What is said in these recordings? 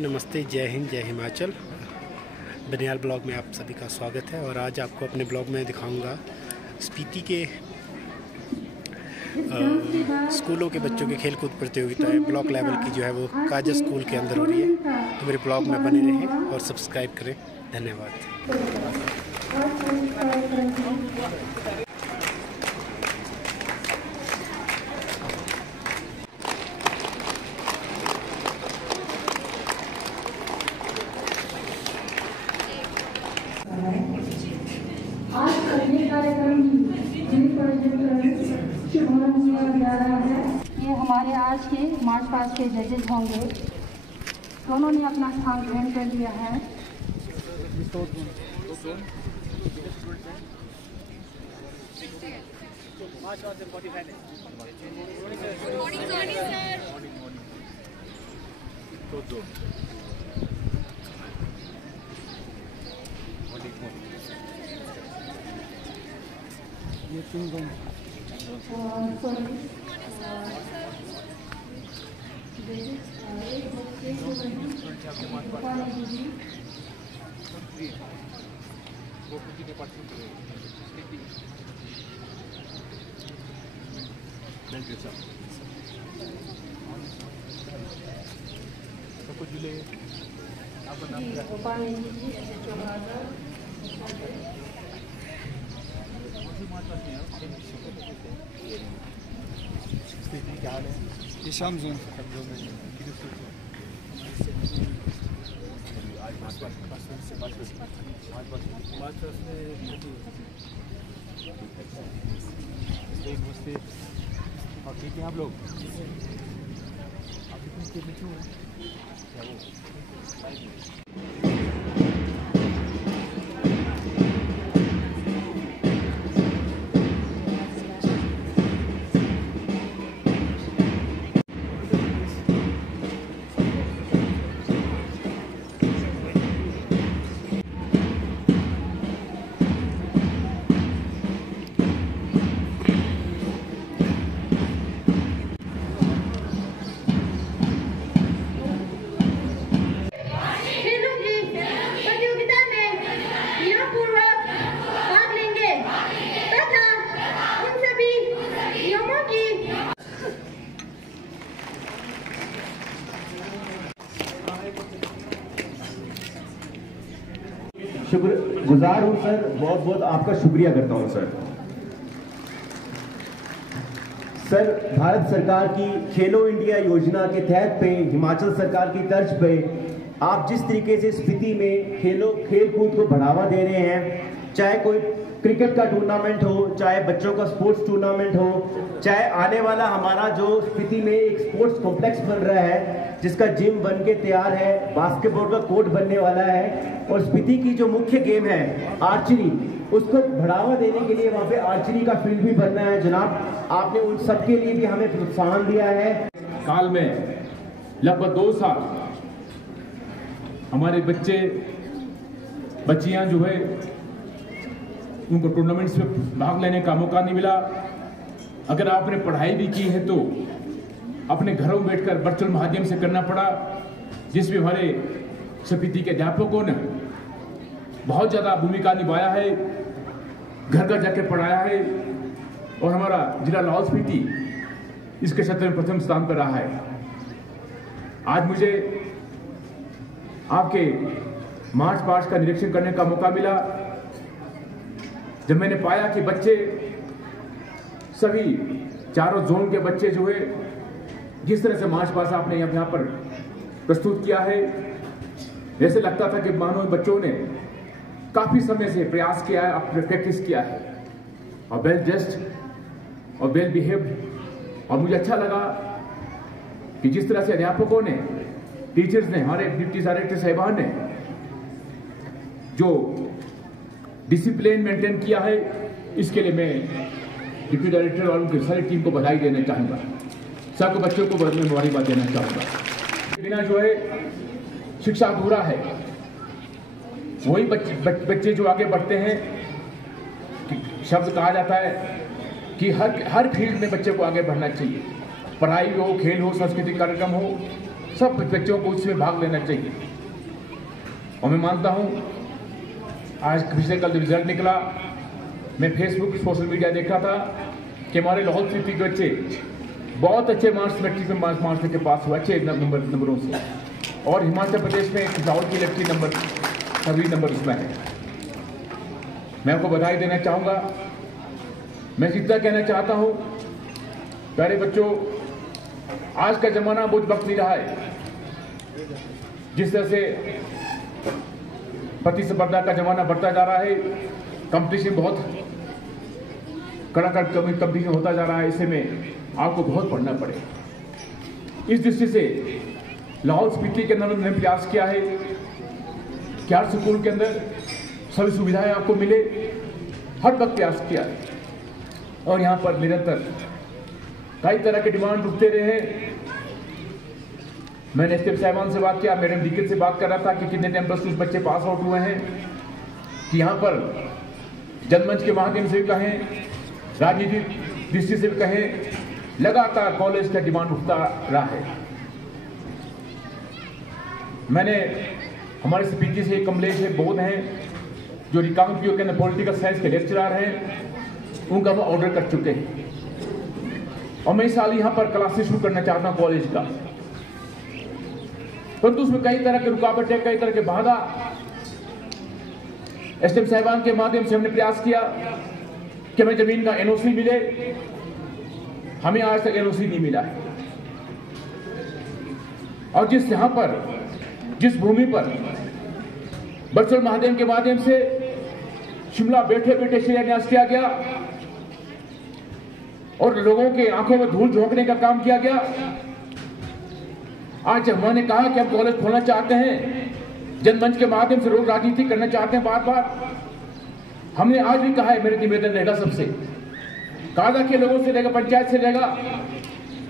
नमस्ते, जय हिंद, जय हिमाचल। बनियाल ब्लॉग में आप सभी का स्वागत है। और आज आपको अपने ब्लॉग में दिखाऊंगा स्पीति के स्कूलों के बच्चों की खेलकूद प्रतियोगिता है। ब्लॉक लेवल की जो है वो काजा स्कूल के अंदर हो रही है। तो मेरे ब्लॉग में बने रहें और सब्सक्राइब करें। धन्यवाद। आज पहले कार्यक्रम शुभारंभ किया जा रहा है। ये हमारे आज के मार्च पास्ट के जजेस होंगे। दोनों ने अपना स्थान ग्रहण कर लिया है। ये चिंगम ये शाम जोन और ठीक है आप लोग शुक्रगुजार हूँ सर, बहुत बहुत आपका शुक्रिया करता हूँ सर। सर, भारत सरकार की खेलो इंडिया योजना के तहत पे हिमाचल सरकार की तर्ज पे आप जिस तरीके से स्पीति में खेल कूद को बढ़ावा दे रहे हैं, चाहे कोई क्रिकेट का टूर्नामेंट हो, चाहे बच्चों का स्पोर्ट्स टूर्नामेंट हो, चाहे आने वाला हमारा जो स्पीति में एक स्पोर्ट्स कॉम्प्लेक्स बन रहा है जिसका जिम बन के तैयार है, बास्केटबॉल का कोर्ट बनने वाला है, और स्पीति की जो मुख्य गेम है आर्चरी, उसको बढ़ावा देने के लिए वहाँ पे आर्चरी का फील्ड भी बनना है। जनाब, आपने उन सबके लिए भी हमें प्रोत्साहन दिया है। काल में लगभग 2 साल हमारे बच्चियां जो है उनको टूर्नामेंट्स में भाग लेने का मौका नहीं मिला। अगर आपने पढ़ाई भी की है तो अपने घरों में बैठकर वर्चुअल माध्यम से करना पड़ा, जिसमें हमारे स्पीति के अध्यापकों ने बहुत ज़्यादा भूमिका निभाया है, घर घर जाकर पढ़ाया है, और हमारा जिला लाहौल स्पीति इसके क्षेत्र में प्रथम स्थान पर रहा है। आज मुझे आपके मार्च पास्ट का निरीक्षण करने का मौका मिला, जब मैंने पाया कि बच्चे सभी चारों जोन के बच्चे जो है जिस तरह से मार्च पास्ट आपने यहाँ पर प्रस्तुत किया है, जैसे लगता था कि मानो बच्चों ने काफी समय से प्रयास किया है, अपने प्रैक्टिस किया है, और वेल ड्रेस्ड और वेल बिहेव्ड। और मुझे अच्छा लगा कि जिस तरह से अध्यापकों ने, टीचर्स ने, हमारे डिप्टी डायरेक्टर साहिबान ने जो डिसिप्लिन मेंटेन किया है, इसके लिए मैं डिप्टी डायरेक्टर और उनकी सारी टीम को बधाई देना चाहूँगा। सबके बच्चों को मुबारकबाद देना चाहूँगा। बिना जो है शिक्षा अधूरा है। वही बच्चे जो आगे बढ़ते हैं, शब्द कहा जाता है कि हर फील्ड में बच्चे को आगे बढ़ना चाहिए। पढ़ाई हो, खेल हो, सांस्कृतिक कार्यक्रम हो, सब बच्चों को उसमें भाग लेना चाहिए। और मैं मानता हूं आज पिछले कल जो रिजल्ट निकला, मैं फेसबुक सोशल मीडिया देखा था कि हमारे लाहौल स्पीति के बच्चे बहुत अच्छे मार्क्स मैट्रिक में मार्क्स के पास हुए, अच्छे नंबरों से। और हिमाचल प्रदेश में लाहौल की इलेक्ट्री नंबर सभी नंबर उसमें है। मैं आपको बधाई देना चाहूँगा। मैं इतना कहना चाहता हूँ, प्यारे बच्चों, आज का जमाना बहुत वक्त नहीं रहा है। जिस तरह से प्रतिस्पर्धा का जमाना बढ़ता जा रहा है, कंपटीशन बहुत कड़ा कंपटीशन होता जा रहा है, ऐसे में आपको बहुत पढ़ना पड़े। इस दृष्टि से लाहौल स्पीति के अंदर मैंने प्रयास किया है कि हर स्कूल के अंदर सभी सुविधाएं आपको मिले, हर वक्त प्रयास किया है। और यहाँ पर निरंतर कई तरह के डिमांड उठते रहे। मैंने एसपी साहिबान से बात किया, मैडम डीकिन से बात कर रहा था कि कितने +2 बच्चे पास आउट हुए हैं, कि यहाँ पर जनमंच के माध्यम से भी कहें, राजनीतिक दृष्टि से भी कहें, लगातार कॉलेज का डिमांड उठता रहा है। मैंने हमारे स्पीति से कमलेश बोध हैं जो रिकांगपियो के अंदर पॉलिटिकल साइंस के लेक्चरर हैं, उनका हम ऑर्डर कर चुके हैं। और मैं इस साल यहाँ पर क्लासेस शुरू करना चाहता हूँ कॉलेज का, परंतु उसमें कई तरह के रुकावटें, कई तरह के बाधा। एसडीएम साहिबान के माध्यम से हमने प्रयास किया कि हमें जमीन का एनओसी मिले, हमें आज तक एनओसी नहीं मिला है। और जिस भूमि पर बरसोल महादेव के माध्यम से शिमला बैठे बैठे शिलान्यास किया गया और लोगों के आंखों में धूल झोंकने का काम किया गया, आज हमने कहा कि हम कॉलेज खोलना चाहते हैं, जनमंच के माध्यम से लोग राजनीति करना चाहते हैं बार बार। हमने आज भी कहा है, मेरे निवेदन रहेगा सबसे, काजा के लोगों से रहेगा, पंचायत से रहेगा,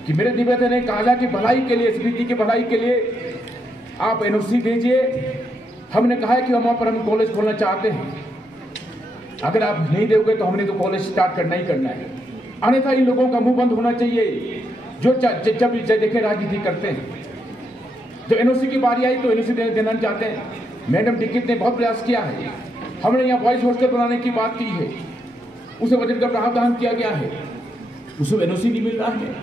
कि मेरे निवेदन है काजा की भलाई के लिए, स्पीति की भलाई के लिए आप एनओसी दीजिए। हमने कहा है कि वहां पर हम कॉलेज खोलना चाहते हैं, अगर आप नहीं दोगे तो हमने तो कॉलेज स्टार्ट करना ही करना है, अन्यथा इन लोगों का मुंह बंद होना चाहिए जो जब देखे राजनीति करते हैं। जब एनओसी की बारी आई तो एनओसी देना चाहते हैं। मैडम डीकिन ने बहुत प्रयास किया है, हमने यहाँ बॉयज हॉस्टल बनाने की बात की है, उसे बजट का प्रावधान किया गया है, उसे एनओसी नहीं मिल रहा है।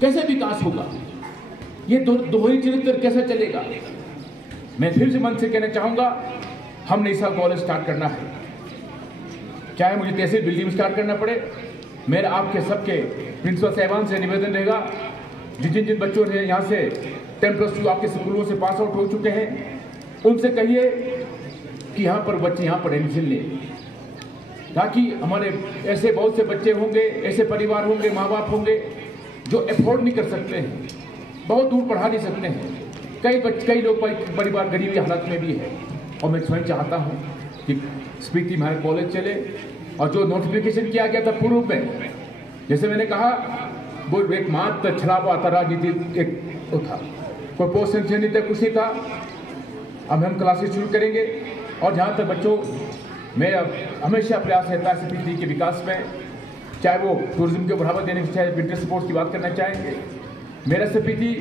कैसे विकास होगा? ये दोहरी चरित्र कैसे चलेगा? मैं फिर से मन से कहना चाहूंगा, हमने इस साल कॉलेज स्टार्ट करना है, चाहे मुझे तहसील बिल्डिंग में स्टार्ट करना पड़े। मेरा आपके सबके प्रिंसिपल साहिबान से निवेदन रहेगा, जिन बच्चों ने यहाँ से 10+2 आपके स्कूलों से पास आउट हो चुके हैं, उनसे कहिए कि यहाँ पर बच्चे यहाँ पर एडमिशन लें, ताकि हमारे ऐसे बहुत से बच्चे होंगे, ऐसे परिवार होंगे, माँ बाप होंगे जो अफोर्ड नहीं कर सकते हैं, बहुत दूर पढ़ा नहीं सकते हैं। कई लोग परिवार गरीबी हालत में भी है। और मैं स्वयं चाहता हूँ कि स्पीति में हमारे कॉलेज चले। और जो नोटिफिकेशन किया गया था पूर्व में, जैसे मैंने कहा, वो एक मात्र छलावा था, राजनीति एक था, कोई पोस्ट सेंक्शन नहीं था, कुछ नहीं था। अब हम क्लासेस शुरू करेंगे। और जहाँ तक बच्चों, मेरा हमेशा प्रयास रहता है स्पीति के विकास में, चाहे वो टूरिज्म को बढ़ावा देने की, चाहे विंटर स्पोर्ट्स की बात करना चाहेंगे। मेरा स्पीति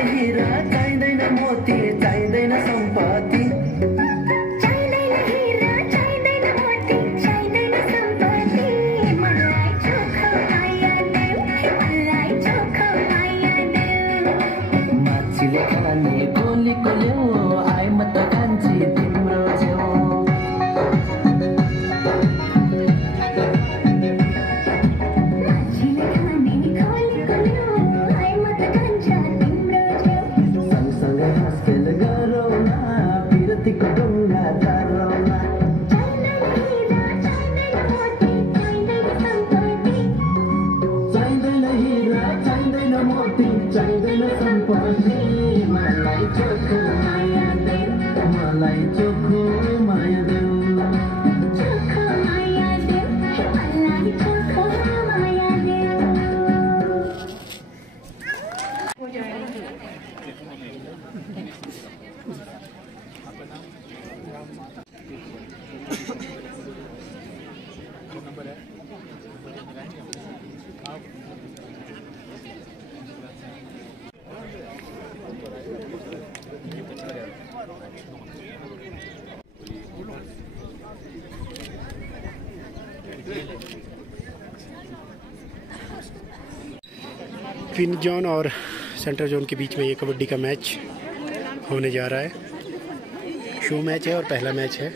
चाहिँदैन हिरा चाहिँदैन मोती चाहिँदैन सम्पत्ति चाहिँदैन हिरा चाहिँदैन मोती चाहिँदैन सम्पत्ति मलाई चोखो माया देऊ मलाई चोखो माया देऊ मान्छेले खाने गोलीको ल्याऊ आइ म त कान्छी तिम्रो छेउ फिन जोन और सेंटर जोन के बीच में ये कबड्डी का मैच होने जा रहा है। शो मैच है और पहला मैच है।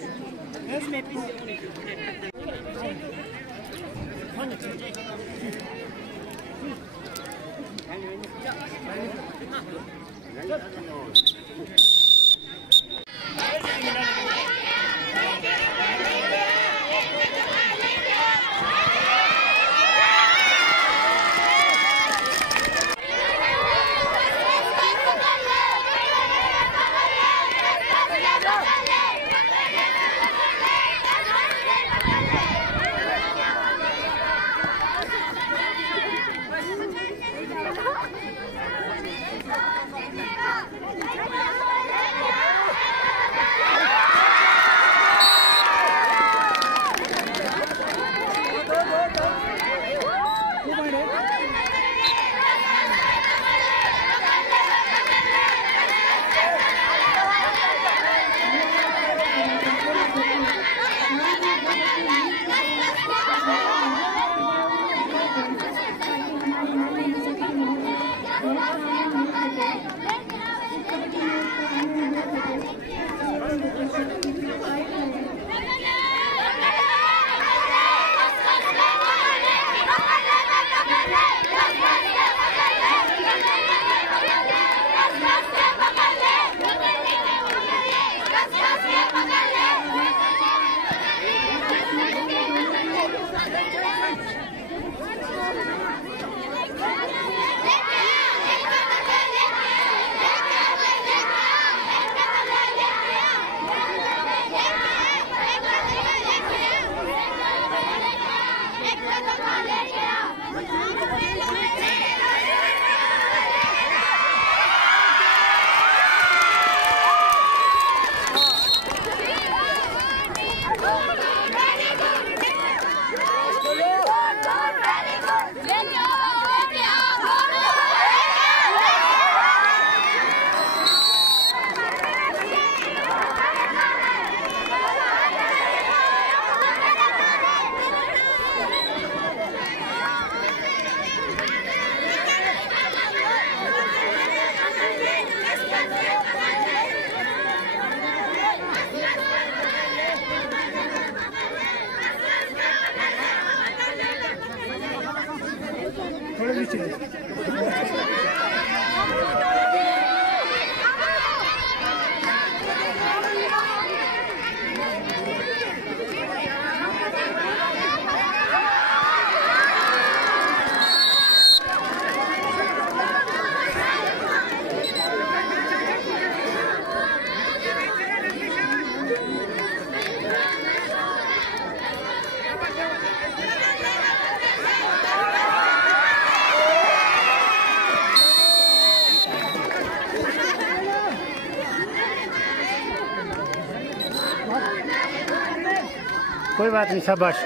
कोई बात नहीं, शाबाश।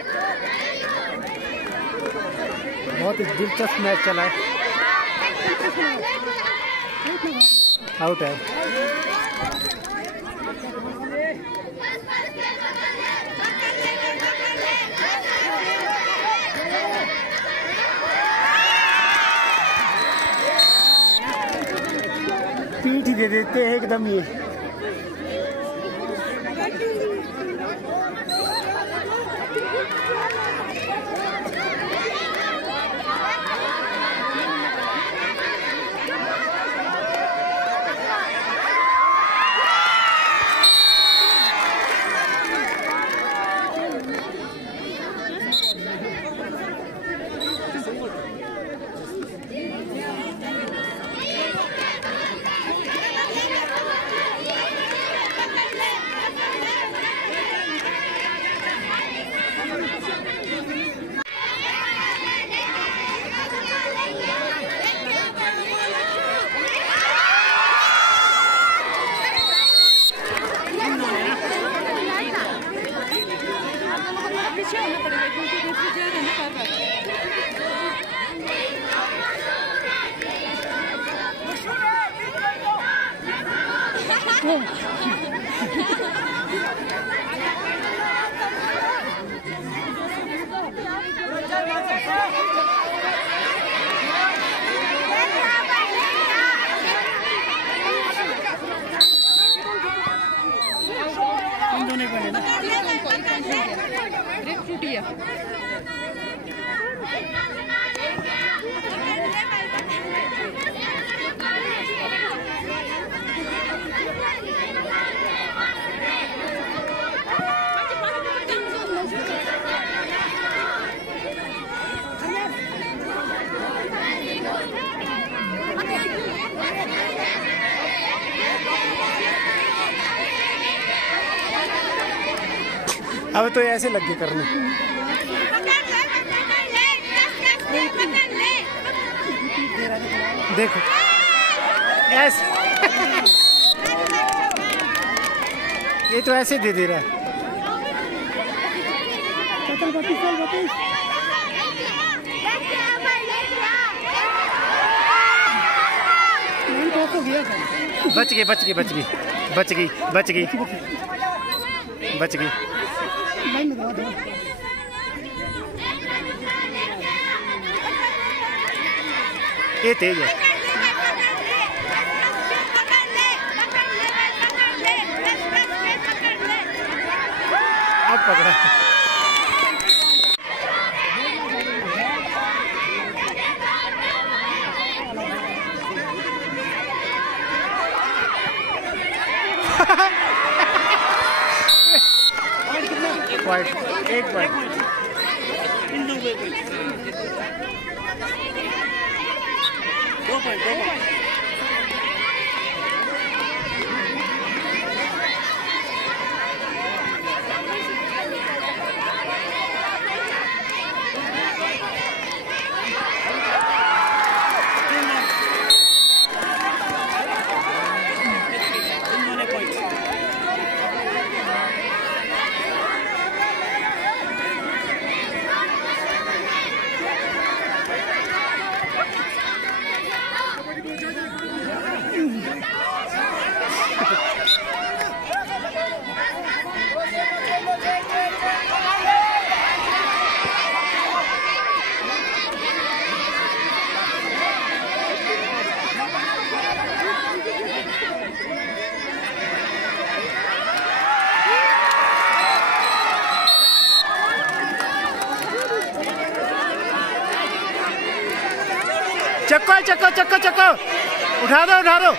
बहुत ही दिलचस्प मैच चला है। आउट है। पीठ ही दे देते हैं एकदम ये। अब तो ऐसे लग गए करने। देखो ऐसे ये तो ऐसे दे रहा है। बच गई बच गई बच गई बच गई बच गई बच गई। ये तेज है। अब पकड़ा। पॉइंट एक पॉइंट। दो पॉइंट। चक्को चक्को चक्को चक्को उठा दो उठा दो।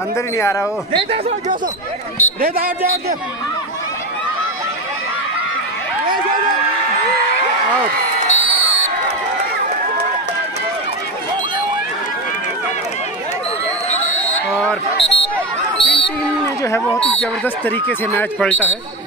अंदर ही नहीं आ रहा वो। और टीम ने जो है बहुत ही ज़बरदस्त तरीके से मैच पलटा है।